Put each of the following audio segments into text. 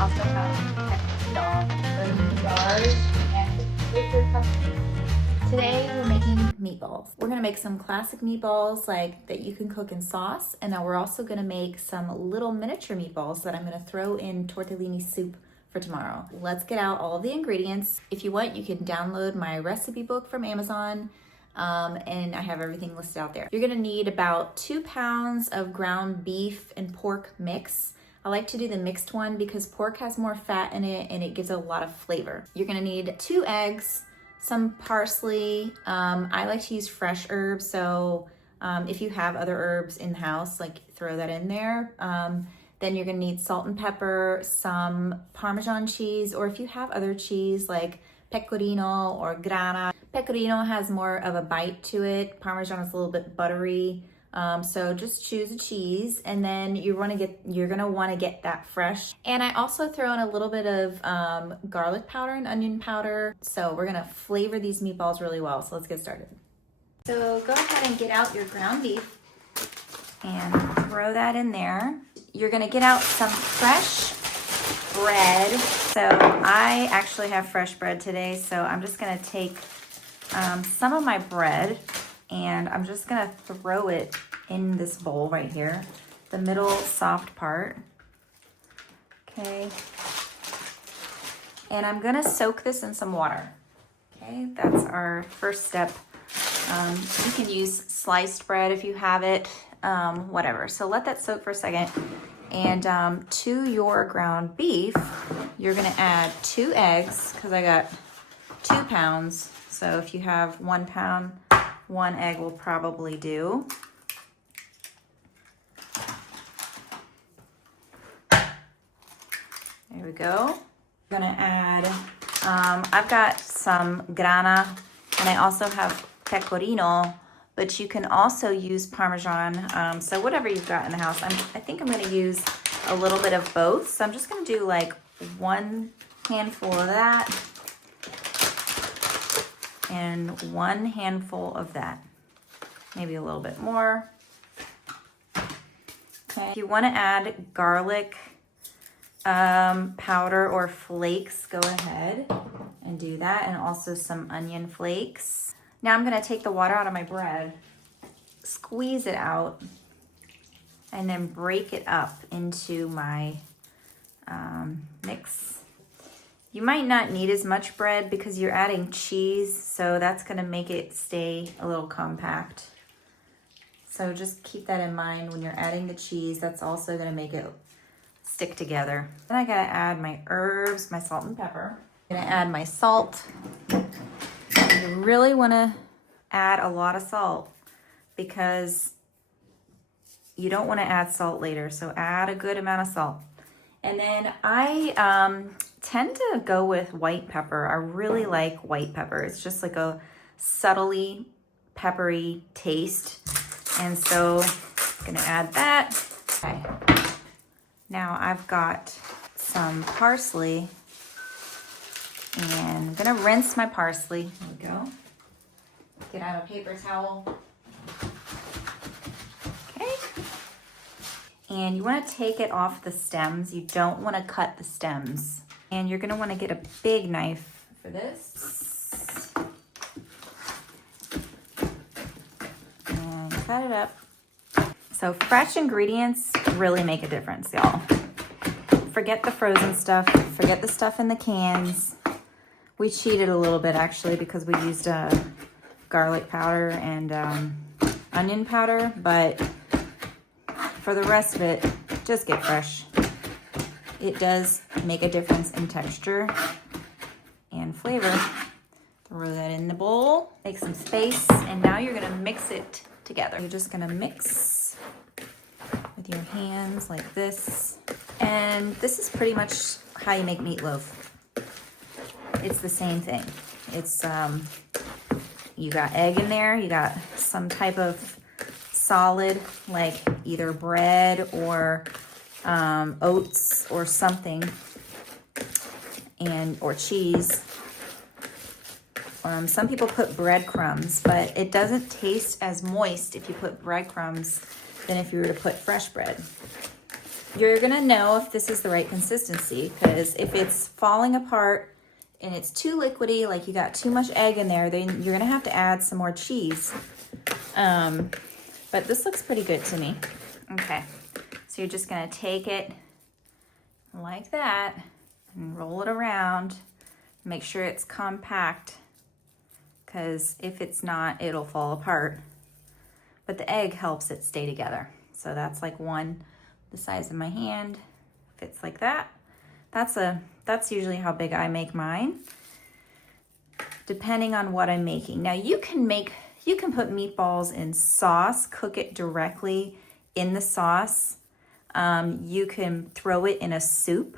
also have jars and liquor custard. Today we're making meatballs. We're gonna make some classic meatballs like that you can cook in sauce, and now we're also gonna make some little miniature meatballs that I'm gonna throw in tortellini soup for tomorrow. Let's get out all of the ingredients. If you want, you can download my recipe book from Amazon, and I have everything listed out there. You're gonna need about 2 pounds of ground beef and pork mix. I like to do the mixed one because pork has more fat in it and it gives a lot of flavor. You're gonna need 2 eggs, some parsley. I like to use fresh herbs, so if you have other herbs in the house, like throw that in there. Then you're gonna need salt and pepper, some Parmesan cheese, or if you have other cheese like pecorino or grana. Pecorino has more of a bite to it. Parmesan is a little bit buttery. So just choose a cheese, and then you're gonna want to get that fresh. And I also throw in a little bit of garlic powder and onion powder. So we're gonna flavor these meatballs really well. So let's get started. So go ahead and get out your ground beef and throw that in there. You're gonna get out some fresh bread. So I actually have fresh bread today, so I'm just gonna take some of my bread and I'm just gonna throw it in this bowl right here, the middle soft part. Okay. And I'm gonna soak this in some water. Okay, that's our first step. You can use sliced bread if you have it, whatever. So let that soak for a second. And to your ground beef, you're gonna add 2 eggs, because I got 2 pounds. So if you have 1 pound, 1 egg will probably do. There we go. I'm gonna add, I've got some grana, and I also have pecorino, but you can also use Parmesan. So whatever you've got in the house. I think I'm gonna use a little bit of both. So I'm just gonna do like 1 handful of that and 1 handful of that. Maybe a little bit more. Okay. If you wanna add garlic powder or flakes, go ahead and do that, and also some onion flakes. Now I'm gonna take the water out of my bread, squeeze it out, and then break it up into my mix. You might not need as much bread because you're adding cheese, so that's gonna make it stay a little compact. So just keep that in mind when you're adding the cheese. That's also gonna make it stick together. Then I gotta add my herbs, my salt and pepper. I'm gonna add my salt. You really wanna add a lot of salt because you don't wanna add salt later, so add a good amount of salt. And then I tend to go with white pepper. I really like white pepper. It's just like a subtly peppery taste. And so I'm gonna add that. Okay. Now I've got some parsley, and I'm gonna rinse my parsley. There we go. Get out a paper towel. Okay. And you wanna take it off the stems. You don't wanna cut the stems. And you're gonna wanna get a big knife for this. And cut it up. So fresh ingredients really make a difference, y'all. Forget the frozen stuff, forget the stuff in the cans. We cheated a little bit actually because we used garlic powder and onion powder, but for the rest of it, just get fresh. It does make a difference in texture and flavor. Throw that in the bowl, make some space, and now you're gonna mix it together. You're just gonna mix with your hands like this. And this is pretty much how you make meatloaf. It's the same thing. It's, you got egg in there, you got some type of solid, like either bread or oats or something, or cheese. Some people put breadcrumbs, but it doesn't taste as moist if you put breadcrumbs than if you were to put fresh bread. You're gonna know if this is the right consistency, because if it's falling apart and it's too liquidy, like you got too much egg in there, then you're gonna have to add some more cheese. But this looks pretty good to me. Okay, so you're just gonna take it like that and roll it around. Make sure it's compact, because if it's not, it'll fall apart. But the egg helps it stay together. So that's like one the size of my hand, fits like that. That's usually how big I make mine, depending on what I'm making. Now you can put meatballs in sauce, cook it directly in the sauce. You can throw it in a soup.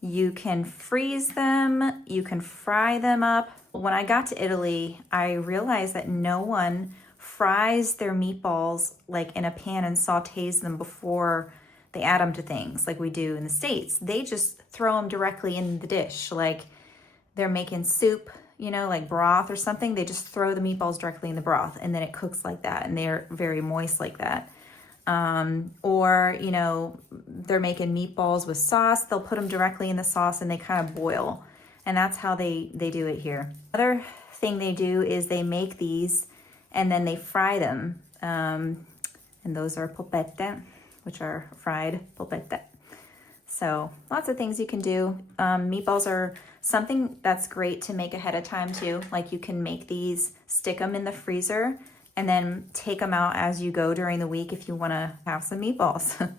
You can freeze them. You can fry them up. When I got to Italy, I realized that no one fries their meatballs like in a pan and sautés them before they add them to things like we do in the States. They just throw them directly in the dish. Like they're making soup, you know, like broth or something. They just throw the meatballs directly in the broth and then it cooks like that. And they're very moist like that. Or, you know, they're making meatballs with sauce. They'll put them directly in the sauce and they kind of boil. And that's how they do it here. Another thing they do is they make these and then they fry them. And those are polpette, which are fried polpette. So lots of things you can do. Meatballs are something that's great to make ahead of time too. Like you can make these, stick them in the freezer, and then take them out as you go during the week if you want to have some meatballs.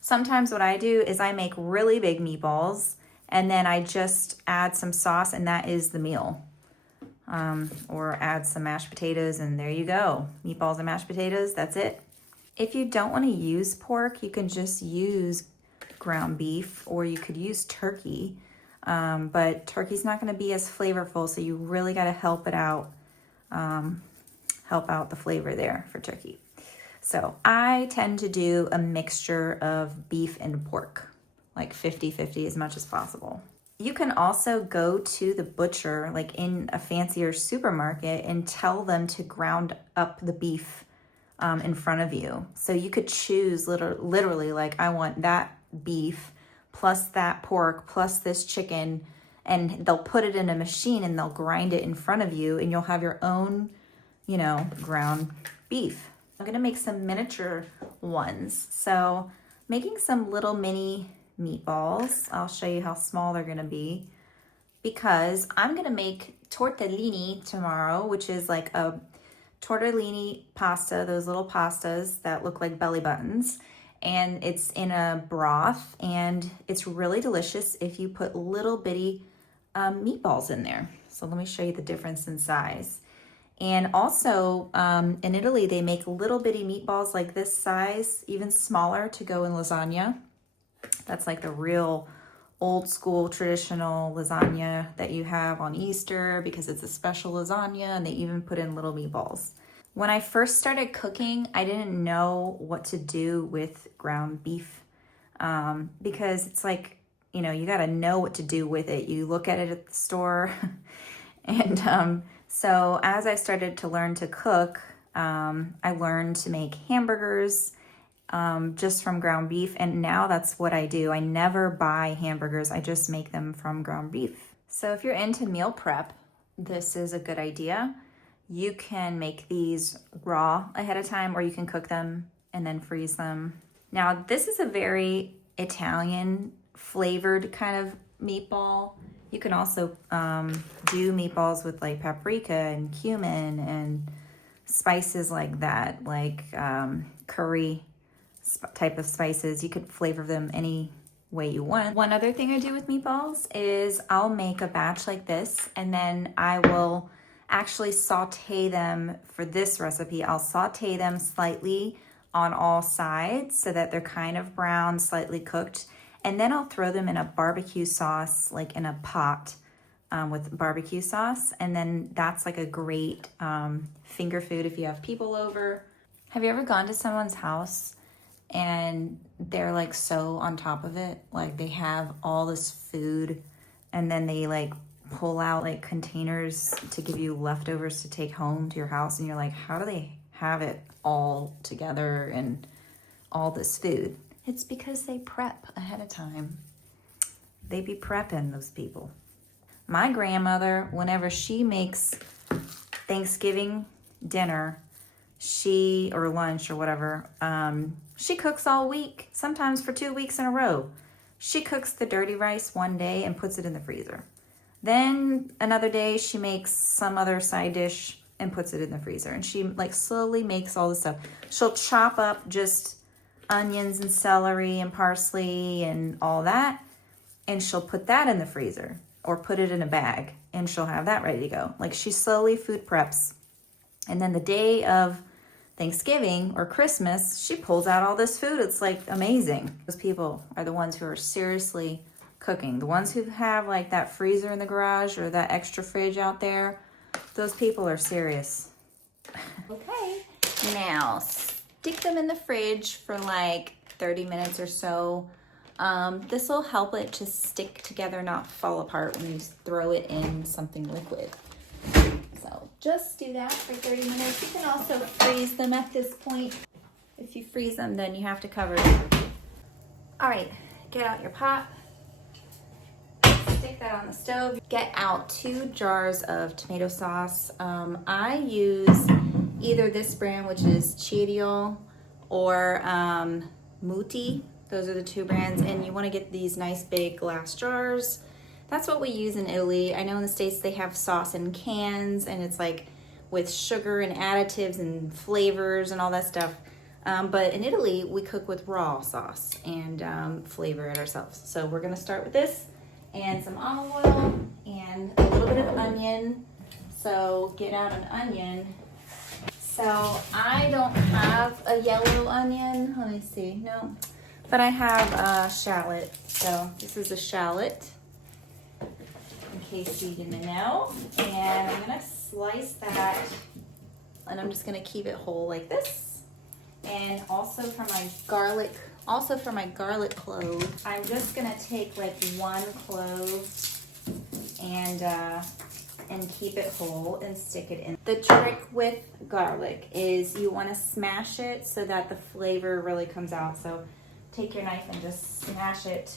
Sometimes what I do is I make really big meatballs and then I just add some sauce and that is the meal. Or add some mashed potatoes and there you go. Meatballs and mashed potatoes, that's it. If you don't want to use pork, you can just use ground beef or you could use turkey. But turkey's not going to be as flavorful, so you really got to help it out. Help out the flavor there for turkey. So I tend to do a mixture of beef and pork, like 50-50 as much as possible. You can also go to the butcher, like in a fancier supermarket, and tell them to ground up the beef in front of you. So you could choose literally like, I want that beef plus that pork plus this chicken, and they'll put it in a machine and they'll grind it in front of you and you'll have your own, you know, ground beef. I'm gonna make some miniature ones. So making some little mini meatballs. I'll show you how small they're gonna be, because I'm gonna make tortellini tomorrow, which is like a tortellini pasta, those little pastas that look like belly buttons. And it's in a broth and it's really delicious if you put little bitty meatballs in there. So let me show you the difference in size. And also in Italy, they make little bitty meatballs like this size, even smaller, to go in lasagna. That's like the real old school traditional lasagna that you have on Easter, because it's a special lasagna and they even put in little meatballs. When I first started cooking, I didn't know what to do with ground beef because it's like, you know, you got to know what to do with it. You look at it at the store. And so as I started to learn to cook, I learned to make hamburgers just from ground beef. And now that's what I do. I never buy hamburgers. I just make them from ground beef. So if you're into meal prep, this is a good idea. You can make these raw ahead of time, or you can cook them and then freeze them. Now, this is a very Italian flavored kind of meatball. You can also do meatballs with like paprika and cumin and spices like that, like curry type of spices. You could flavor them any way you want. One other thing I do with meatballs is I'll make a batch like this, and then I will actually saute them. For this recipe, I'll saute them slightly on all sides so that they're kind of brown, slightly cooked. And then I'll throw them in a barbecue sauce, like in a pot with barbecue sauce. And then that's like a great finger food if you have people over. Have you ever gone to someone's house and they're like so on top of it? Like they have all this food and then they like pull out like containers to give you leftovers to take home to your house, and you're like, how do they have it all together and all this food? It's because they prep ahead of time. They be prepping, those people. My grandmother, whenever she makes Thanksgiving dinner, or lunch or whatever, she cooks all week, sometimes for 2 weeks in a row. She cooks the dirty rice one day and puts it in the freezer. Then another day she makes some other side dish and puts it in the freezer. And she like slowly makes all this stuff. She'll chop up just onions and celery and parsley and all that, and she'll put that in the freezer or put it in a bag, and she'll have that ready to go. Like, she slowly food preps. And then the day of Thanksgiving or Christmas, she pulls out all this food. It's like amazing. Those people are the ones who are seriously cooking. The ones who have like that freezer in the garage or that extra fridge out there, those people are serious. Okay, now stick them in the fridge for like 30 minutes or so. This will help it to stick together, not fall apart when you throw it in something liquid. So just do that for 30 minutes. You can also freeze them at this point. If you freeze them, then you have to cover it. All right, get out your pot. Stick that on the stove. Get out 2 jars of tomato sauce. I use either this brand, which is Cheerio, or Muti. Those are the 2 brands, and you want to get these nice big glass jars. That's what we use in Italy. I know in the States they have sauce in cans, and it's like with sugar and additives and flavors and all that stuff. But in Italy, we cook with raw sauce and flavor it ourselves. So we're gonna start with this and some olive oil and a little bit of onion. So get out an onion. So I don't have a yellow onion. Let me see, no. But I have a shallot. So this is a shallot, in case you didn't know. And I'm gonna slice that, and I'm just gonna keep it whole like this. And also for my garlic clove, I'm just gonna take like 1 clove and keep it whole and stick it in. The trick with garlic is you wanna smash it so that the flavor really comes out. So take your knife and just smash it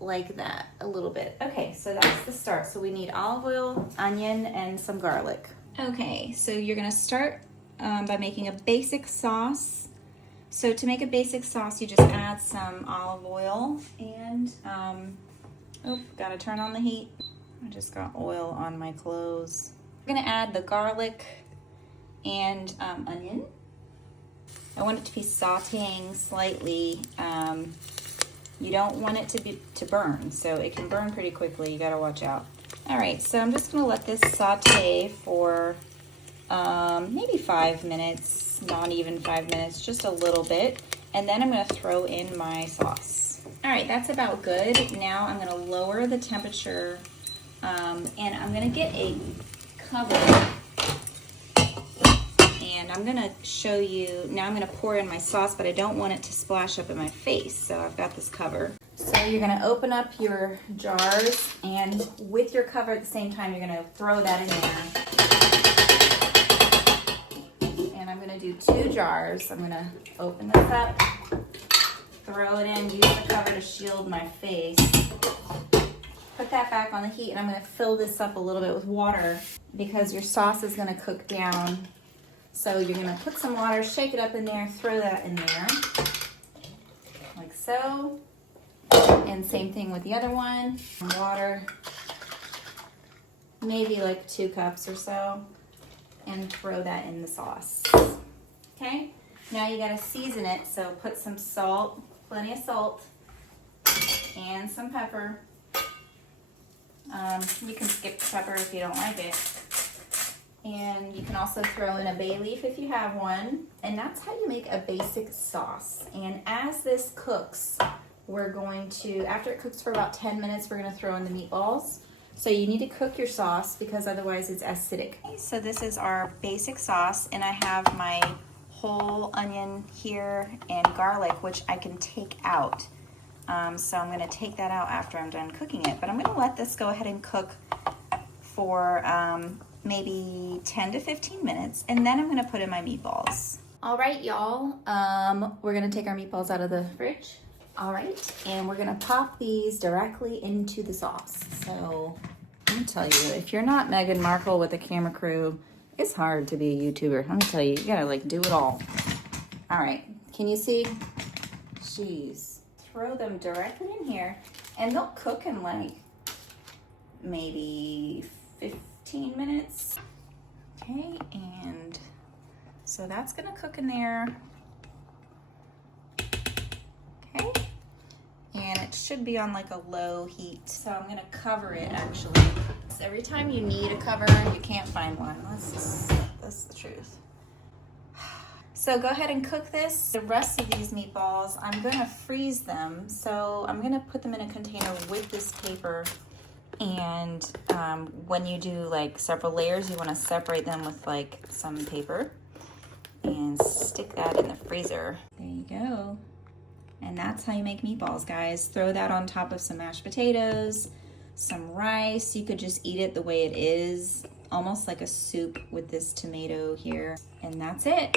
like that a little bit. Okay, so that's the start. So we need olive oil, onion, and some garlic. Okay, so you're gonna start by making a basic sauce. So to make a basic sauce, you just add some olive oil and, gotta turn on the heat. I just got oil on my clothes. I'm gonna add the garlic and onion. I want it to be sauteing slightly. You don't want it to burn, so it can burn pretty quickly. You gotta watch out. All right, so I'm just gonna let this saute for maybe 5 minutes, not even 5 minutes, just a little bit. And then I'm gonna throw in my sauce. All right, that's about good. Now I'm gonna lower the temperature and I'm gonna get a cover. And I'm gonna show you, now I'm gonna pour in my sauce, but I don't want it to splash up in my face, so I've got this cover. So you're gonna open up your jars, and with your cover at the same time, you're gonna throw that in there. And I'm gonna do 2 jars. I'm gonna open this up, throw it in, use the cover to shield my face. Put that back on the heat, and I'm gonna fill this up a little bit with water because your sauce is gonna cook down. So you're gonna put some water, shake it up in there, throw that in there, like so. And same thing with the other one. Water, maybe like 2 cups or so, and throw that in the sauce. Okay, now you gotta season it, so put some salt, plenty of salt, and some pepper. You can skip the pepper if you don't like it. And you can also throw in a bay leaf if you have one. And that's how you make a basic sauce. And as this cooks, we're going to, after it cooks for about 10 minutes, we're gonna throw in the meatballs. So you need to cook your sauce because otherwise it's acidic. So this is our basic sauce, and I have my whole onion here and garlic, which I can take out. So I'm gonna take that out after I'm done cooking it. But I'm gonna let this go ahead and cook for maybe 10 to 15 minutes, and then I'm gonna put in my meatballs. All right, y'all. We're gonna take our meatballs out of the fridge. All right, and we're gonna pop these directly into the sauce. So let me tell you, if you're not Meghan Markle with a camera crew, it's hard to be a YouTuber. Let me tell you, you gotta like do it all. All right, can you see? Jeez, throw them directly in here, and they'll cook in like maybe 15 minutes. Okay, and so that's gonna cook in there. Okay, and it should be on like a low heat. So I'm gonna cover it actually. So every time you need a cover, you can't find one. That's the truth. So go ahead and cook this. The rest of these meatballs, I'm gonna freeze them. So I'm gonna put them in a container with this paper. And when you do like several layers, you wanna separate them with like some paper and stick that in the freezer. There you go. And that's how you make meatballs, guys. Throw that on top of some mashed potatoes, some rice. You could just eat it the way it is, almost like a soup with this tomato here. And that's it.